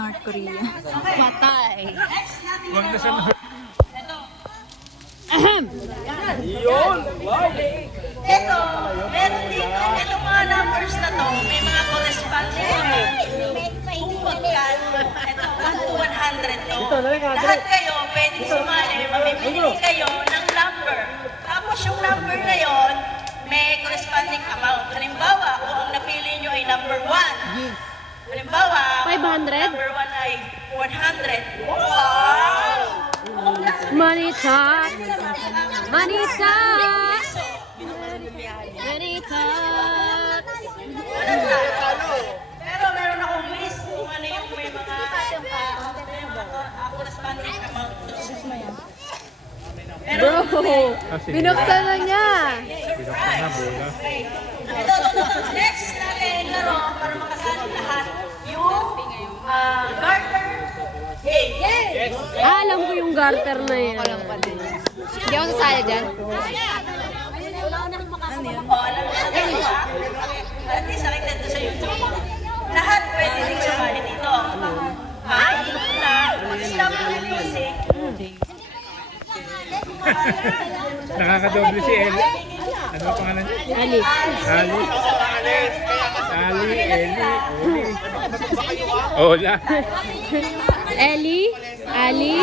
North Korea. Patay. Huwag na siya na. Ito, meron dito, itong mga numbers na to, may mga corresponding kung magkan, ito, 1 to 100 to. Lahat kayo, pwedeng sumali, mamimili kayo ng number. Tapos yung number na yon, may corresponding amount. Halimbawa, kung ang napili nyo ay number 1. Halimbawa, 500? number 1 ay 100. Wow! Money talk. Money talk. Money talk. Pero meron akong list kung ano yung may mga corresponding amount. Bro, binuksan na niya. Pinakta na, bola. Ito. Next natin laro para makasali lahat yung garter game. Alam ko yung garter na yan. Hindi ako sasaya dyan. O, alam natin ba? At least nakikita ito sa YouTube. Lahat pwede din sumali dito. Mag-stop ng music. Nakakadoble si Eli. Ano ang pangalan niya? Ali. Ali. Ali, Eli, Oli. Ola. Eli. Ali.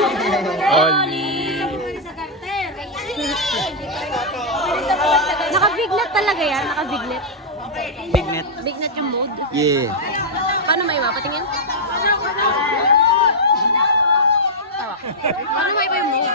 Oli. Nakabignet talaga yan. Nakabignet. Bignet. Bignet yung mood. Yeah. Paano may iba? Patingin? Tawa. Paano may iba yung mood?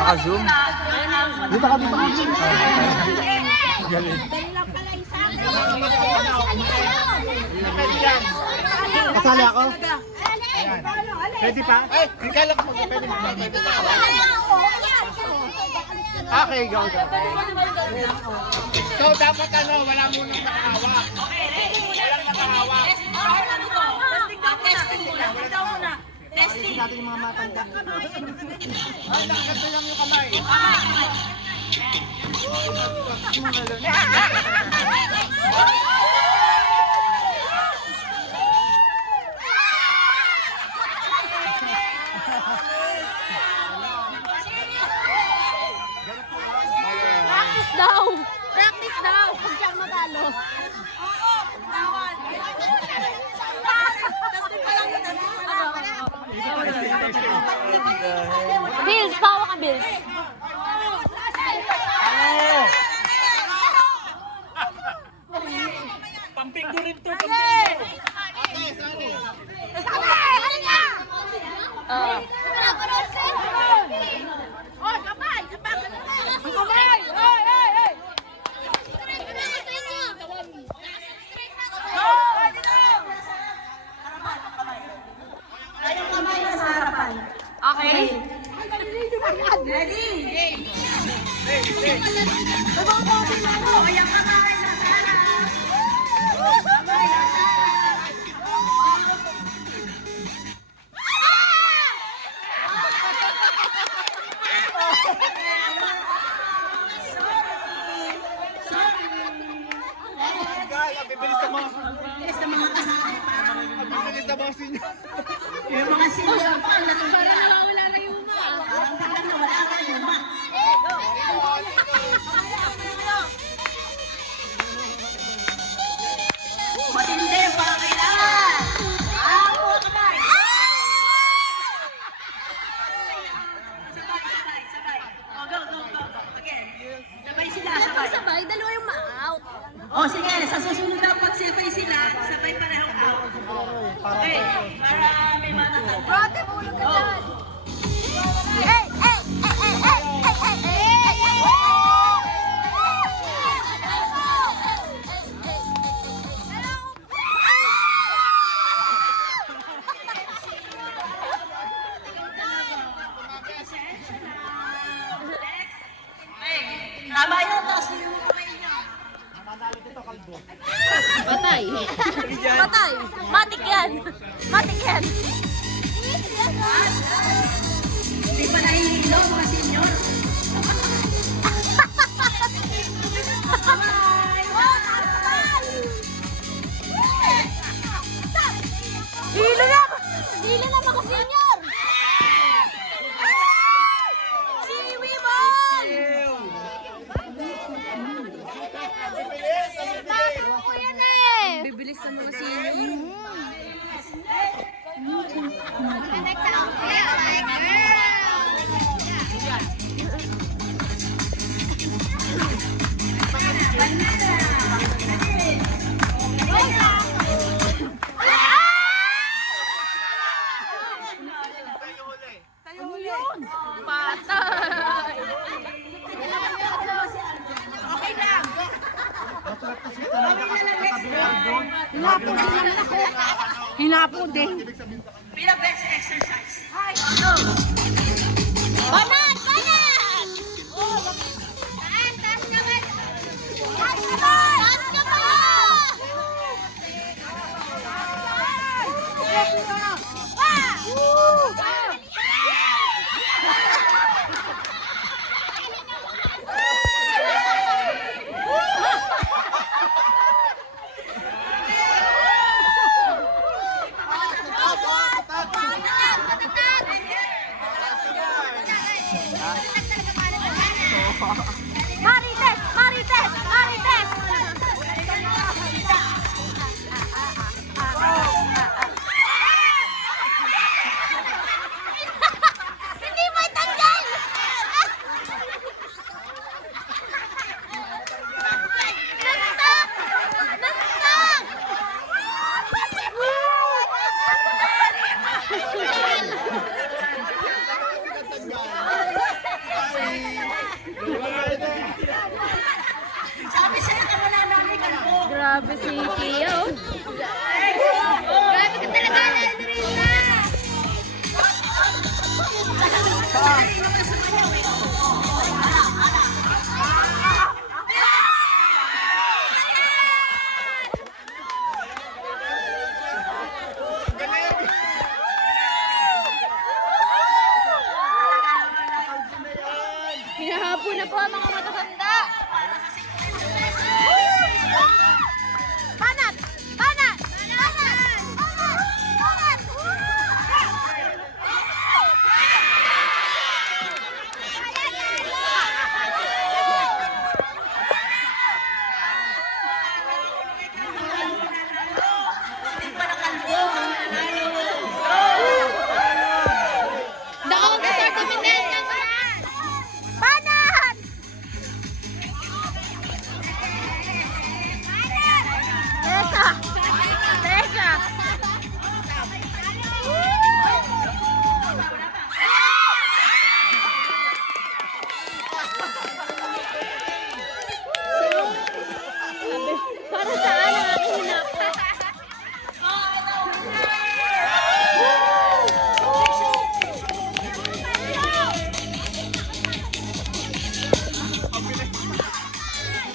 Naka-zoom. Dito ka dito. Galing. Kasali ako. Pwede pa? Ay, kala ko pwede pa. Okay, go. So, dapat ano, wala munang nakahawak. Walang nakahawak. Testing Natin yung mga matanda. Ay, ganito lang yung kamay. Practice daw! Practice daw! Pag siya matalo. Bills! Pawa ka, Bills! Pampinggurin to, pampinggurin. Ayong kamay na sa harapan. Okay. Ready? Ayang kamay na sa harap. Kamay na sa harap. Bibilis sa mga. Bilis na mga kasali para Bibilis sa mga sinyo. yung mga senior pa ang natutulala. Parang nawawala na yung ma. Parang biglang nawala ka yung ma. Matindi, parang kailangan. Ako, kamay. Sabay. Oh, go. Again. Sabay sila, sabay. Sabay, dalawa yung ma-out. Oh, sige. Sa susunod dapat sabay sila. Sabay parehong out. Okay. Para may matatanda. Brate, bulog ka dyan. Tama yun, taas niyo yung kamay niya. Manalo dito, kalbo. Patay. Patay. Matik yan. Matik yan. Hindi pa nahihilo mga senyor. Hilo na! Hilo na mga senior! Siwi ball! Bago ko yan eh! Bibilis sa mga senior. Patay! Okay lang. Hinapo din. Bilang best exercise. Hi. Banat! Banat! Taas! Taas naman! Taas naman! Taas naman! Marites! Marites! Marites! Hindi mo tanggal! Nastak! Nastak! Sabi sa'yo ka wala narinig mo. Grabe si Kia, oh. Grabe ka talaga, Aldrina! Hinahapo na po ang mga matatanda.